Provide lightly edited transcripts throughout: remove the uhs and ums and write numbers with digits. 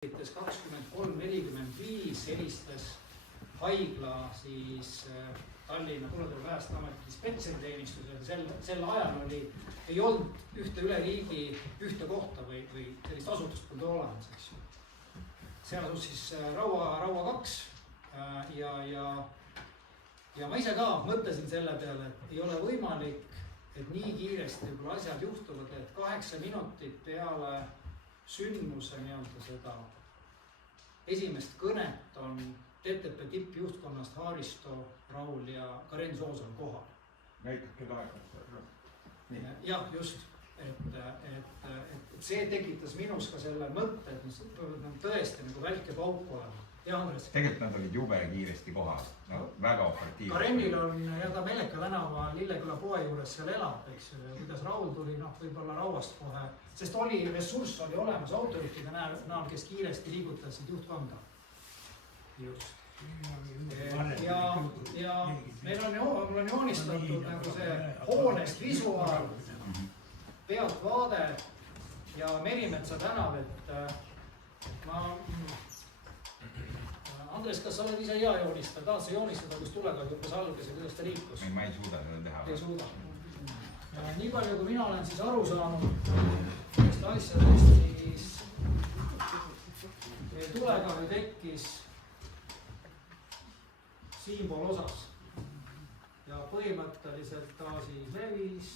23:45 helistas haigla siis Tallinna Tuletõrje Päästeameti dispetseriteenistusele. Sel ajal ei olnud ühte üle riigi ühte kohta või sellist asutust polnud olemas, eks ju. Seal asus siis Raua 2 ja ma ise ka mõtlesin selle peale, et ei ole võimalik, et nii kiiresti võib-olla asjad juhtuvad, et 8 minutit peale sündmuse nii-öelda seda esimest kõnet on TTP tippjuhtkonnast Haaristo, Raul ja Karen Soosaar kohal. Näitab keda aega. Jah, just. Et see tekitas minus ka selle mõtte, et nad tõesti nagu välke pauk olema. Ja Andres? Tegelikult nad olid jube kiiresti kohal, väga operatiivselt. Karenil on, ja ta Melleka tänava Lilleküla poe juures seal elab, eks ju, kuidas Raul tuli, võib-olla Rauast kohe, sest ressurss oli olemas autoritide näol, kes kiiresti liigutasid juhtkonda. Just. Ja meil on joonistatud nagu see hoonest visuaal, pealtvaade ja Merimetsa tänav, et Andres, kas sa oled ise hea joonistada? Tahad sa joonistada, kus tulega hüppas algas ja kuidas ta liikus? Ma ei suuda seda teha. Ei suuda. Nii palju, kui mina olen siis aru saanud sellest asjadest, siis tulega tekkis siinpool osas. Ja põhimõtteliselt ta siis levis.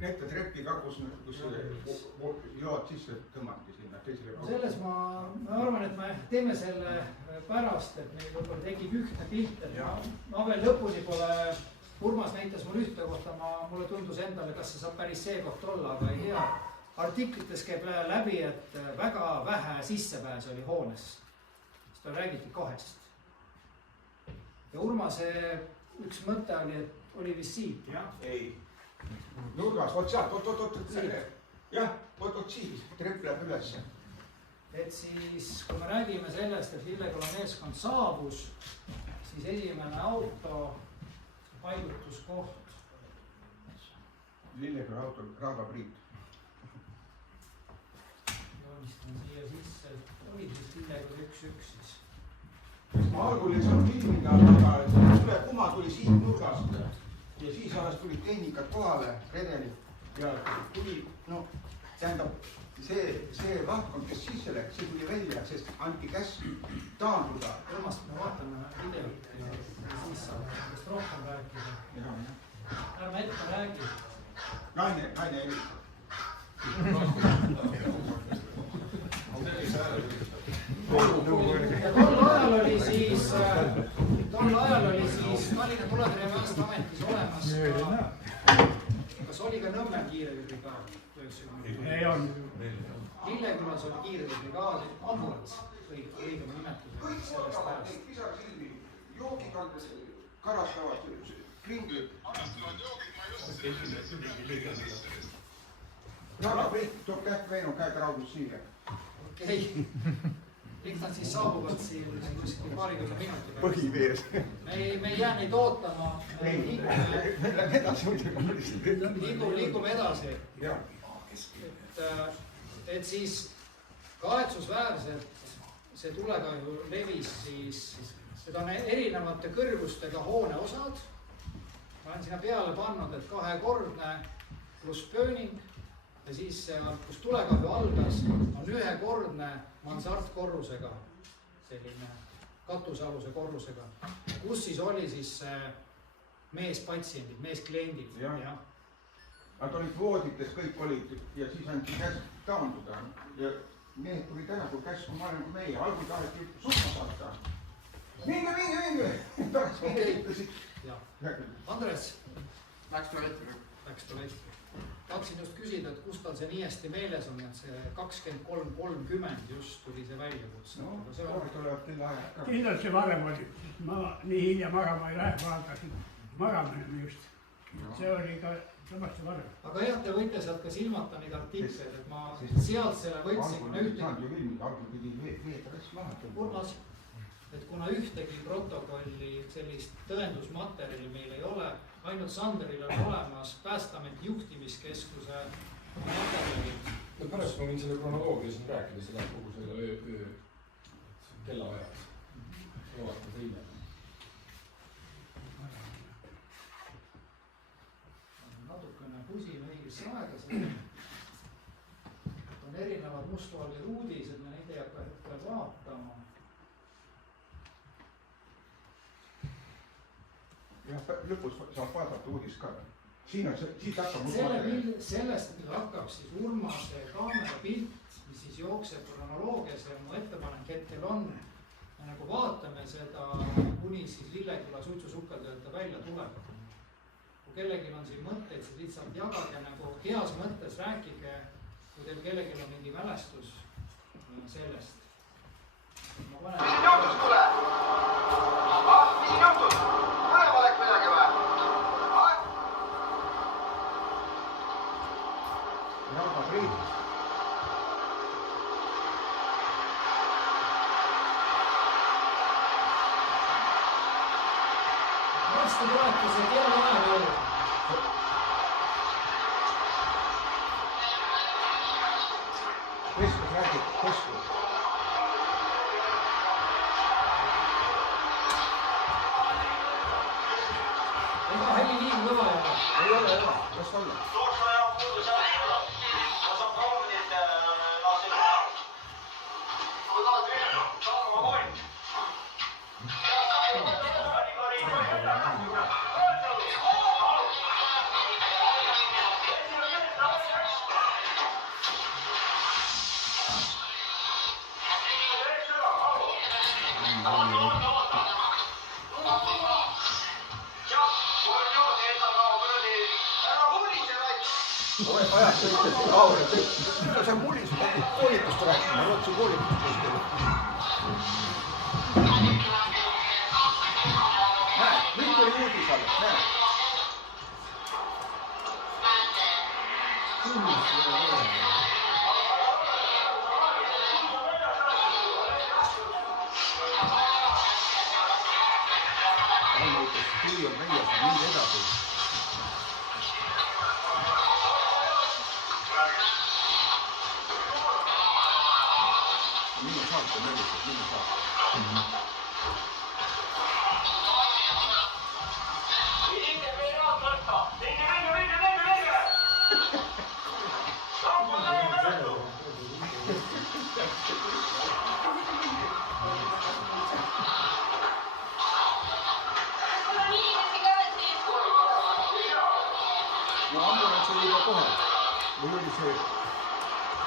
Näita trepi ka, kus jood sisse tõmmati sinna teisele kaudu. Selles ma arvan, et me teeme selle pärast, et meil võib-olla tekib ühtne pilt. Ma veel lõpuni pole, Urmas näitas mul ühte kohta, mulle tundus endale, kas see saab päris see koht olla, aga ei tea. Artiklites käib läbi, et väga vähe sissepääs oli hoones. Seda räägiti 2. Ja Urmase üks mõte oli, et oli vist siit, jah? Ei. Nurgas, oot sealt, oot. Jah, oot siis, trepp läheb ülesse. Et siis, kui me räägime sellest, et Lilleküla meeskond saabus, siis esimene auto, paigutuskoht. Lilleküla auto, Raadapriit. Joonistame siia sisse, oli siis Lilleküla 1-1 siis. Ma algul ei saanud filmida, aga tule kuma tuli siit nurgast. Ja siis alles tuli tehnikat kohale, redeli ja tuli, tähendab, see vahtkond, kes sisse läks, see tuli välja, sest anti käsk taanduda. Urmast me vaatame videot ja siis saab sellest rohkem rääkida. Ärme ette räägi. Naine ei. Ja tol ajal oli siis Tallinna Tuletõrje Päästeametis olemas kas oli ka Nõmmel kiirabbrigaad? Ei on. Lillekülas oli kiirabbrigaad, ambulants, õigem nimetus sellest ajast. Pisarsilmi, joogid karastavad kringlid. Raadapriit toob kähk veenu käega raudus siia. Okei. Kõik nad siis saabuvad siin kuskil paarikümne minuti pärast. Põhivees. Me ei jää neid ootama. Liigume edasi. Et siis kahetsusväärselt see tulekahju levis siis, seda on erinevate kõrgustega hooneosad. Ma olen sinna peale pannud, et 2-kordne pluss pööning. Ja siis, kus tulekahju algas, on 1-kordne mansardkorrusega, selline katusealuse korrusega, kus siis oli siis meespatsiendid, meeskliendid. Nad olid voodites, kõik olid ja siis anti käsk taanduda ja mehed tulid ära, kui käsk on varem kui meie, algul taheti surma saata. Minge! Tahaks mehed ütlesid. Andres? Läks tualetti. Tahtsin just küsida, et kust tal see nii hästi meeles on, et see 23:30 just tuli see väljakutse. Koorid tulevad kella ajad ka. Kindlasti varem oli. Ma nii hilja magama ei lähe, vaatasin magamine just. See oli ka tõmasti varem. Aga jah, te võite sealt ka silmata neid artikleid, et ma sealt selle võtsin, kuna Urmas, et kuna ühtegi protokolli sellist tõendusmaterjali meil ei ole, ainult Sanderil on olemas Päästeameti juhtimiskeskuse materjalid no pärast ma võin selle kronoloogia siin rääkida, seda kogu selle öö kellaajad. Vaatan teile. Natukene pusin õigesse aega. On erinevad mustvalged uudised, me neid ei hakka hetkel vaatama. jah, lõpus saab vaadata uudist ka. Siin on see, siit hakkab sellest hakkab siis Urmase kaamerapilt, mis siis jookseb kronoloogias ja mu ettepanek hetkel on. Me nagu vaatame seda, kuni siis Lilleküla suitsusukatööta välja tuleb. Kui kellelgi on siin mõtteid, siis lihtsalt jagage nagu heas mõttes, rääkige, kui teil kellelgi on mingi mälestus sellest. Mis siin juhtus, tule? Mis siin juhtus? Mõlema olek midagi või? Jalga Priidis. Varsti tulete see kellaaeg juurde. Keskus räägib, keskus. Ega heli nii kõva ei ole. Ei ole, las olla. Tooksa ja puudu seal. Ma saan kaunid lasin. Kui tahad veel, saan ma koin. Ole ajad kõik, Aure, mida sa mullis koolitust rääkima, ma otsin koolitust. Näe, nüüd oli uudis alles, näe. Anna ütles, tuli on väljas, mind edasi. Minna saab, minna saab. No ambulants oli juba kohal. Mul oli see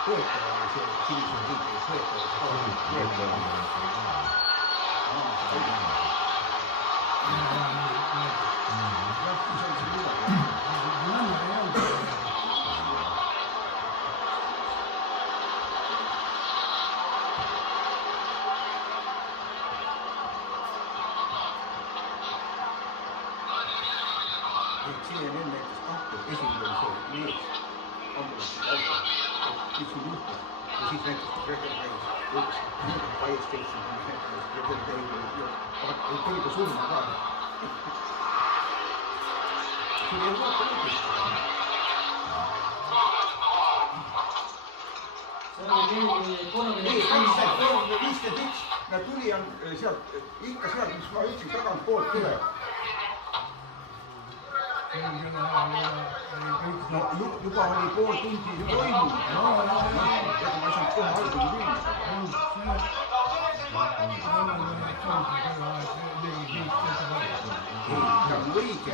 töötaja, oli see Sinise riigi töötaja kohal. CNN näitas kahte, esimene oli see mees, ambulanssi auto, et mis siin juhtus. Ja siis näitas Gregor Päis, üks Päis Station, ja tuli ka surma ka. Siin ei ole vaata uudist. See oli 351, nad tuli sealt, ikka sealt, mis ma ütlesin, tagant poolt tuleb. No juba oli pool tundi toimunud. Ja ma ei saanud kohe alguse minna. Ei, see on õige.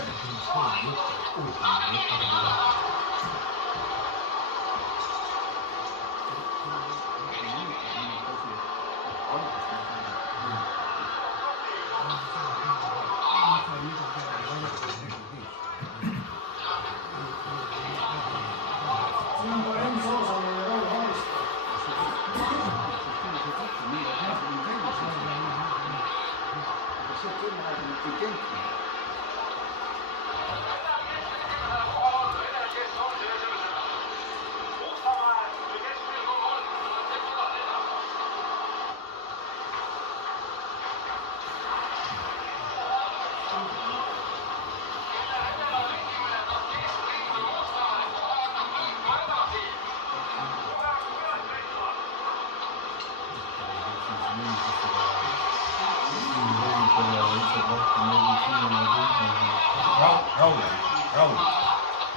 Raul.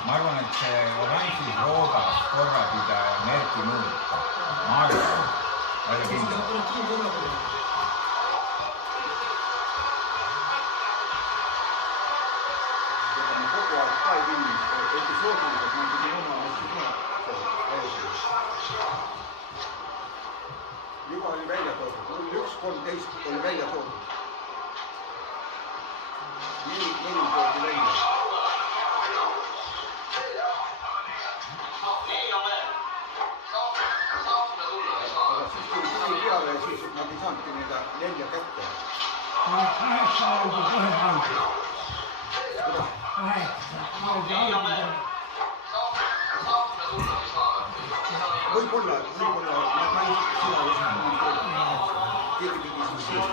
Ma arvan, et see Oranžis Roobas korrapidaja Merki Muud. Ma arvan, väga kindel. Kogu aeg ka ei pinnis, episoodiliselt ma pidin oma asju ka. Juba oli välja toodud, 01.13 oli välja toodud. 4 toodi välja. Aga siis tuli peale ja siis nad ei saanudki neile 4 kätte. 8 oldi kohe algul. 8 oldi algul. Võib-olla, ma ei seda ei saa. Keegi pidi siis teema.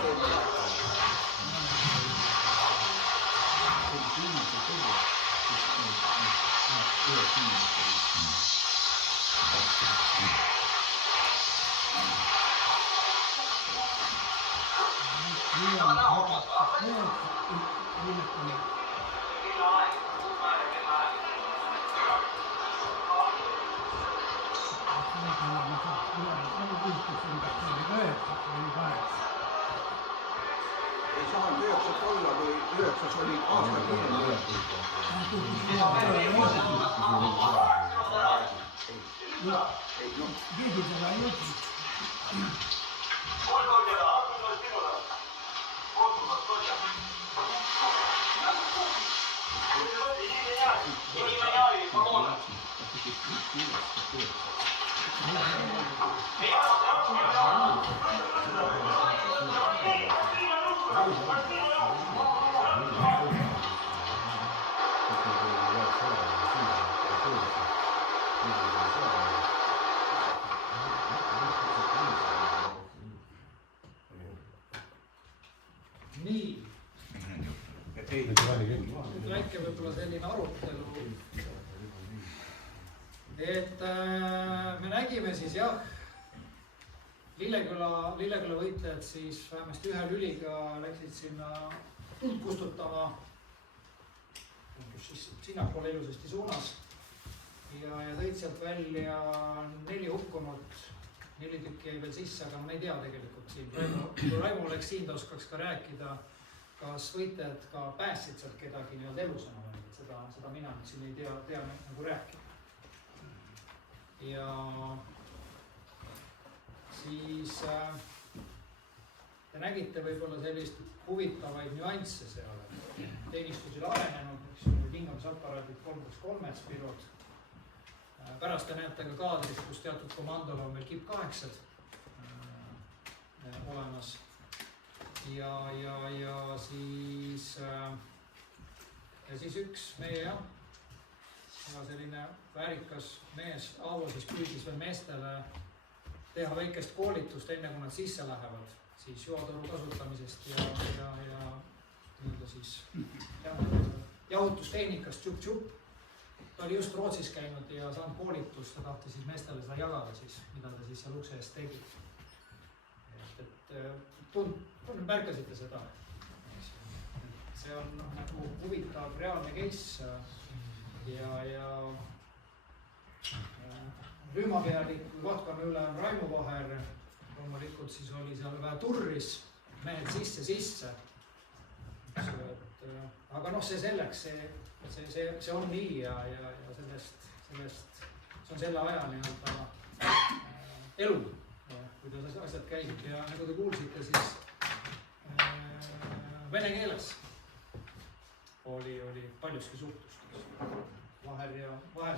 Ei saanud 9 olla, kui 9 oli aasta hiljem. Nii. Väike võib-olla selline arutelu. Et me nägime siis jah, Lilleküla võitlejad siis vähemasti ühe lüliga läksid sinna tuld kustutama. Siis sinnapoole ilusasti suunas. Ja tõid sealt välja 4 hukkunut, 4 tükki jäi veel sisse, aga ma ei tea tegelikult siin. Kui Raimo oleks siin, ta oskaks ka rääkida, kas võitlejad ka päästsid sealt kedagi nii-öelda elusana või. Seda mina nüüd siin ei tea nagu rääkida. Ja siis te nägite võib-olla sellist huvitavaid nüansse seal. Teenistusel arenenud, hingamisaparaadid 3+3 spirod. Pärast te näete ka kaadris, kus teatud komandol on meil KIP 8 olemas. Ja siis üks meie selline väärikas mees, Aavo siis püüdis veel meestele teha väikest koolitust enne, kui nad sisse lähevad, siis joatoru kasutamisest ja nii-öelda siis jahutustehnikast tšup-tšup. Ta oli just Rootsis käinud ja saanud koolitust, ta tahtis siis meestele seda jagada siis, mida ta siis seal ukse eest tegi. Märkasite seda? See on nagu huvitav reaalne case ja rühmapealik vatkonna üle on Raimo Vaher, loomulikult siis oli seal vähe turris, mehed sisse. Aga noh, see selleks, see on nii ja sellest, see on selle aja nii-öelda elu, kuidas asjad käisid ja nagu te kuulsite, siis vene keeles oli paljuski suhtlust. Vaher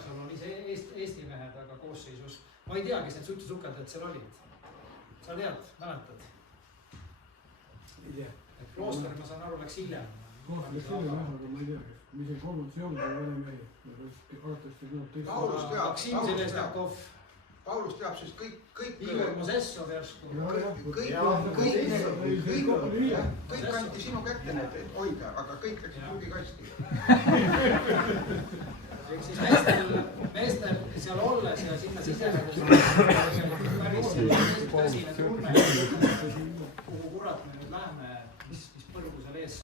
seal on ise Eesti mehed, aga koosseisus. Ma ei tea, kes need suitsusukaldajad seal olid. Sa tead, mäletad? Ei tea. Klooster, ma saan aru, läks hiljem. Klooster läks hiljem, aga ma ei tea, mis ei olnud see olnud, või vene mehi. Maksim Selesnjakov. Paulus teab siis kõik Igor Mosessov järsku. Kõik kanti sinu kätte need, et hoida, aga kõik läksid prügikasti. Ehk siis meestel seal olles ja sinna sisenedes päris tõsine tunne. sõbrad, me nüüd läheme, mis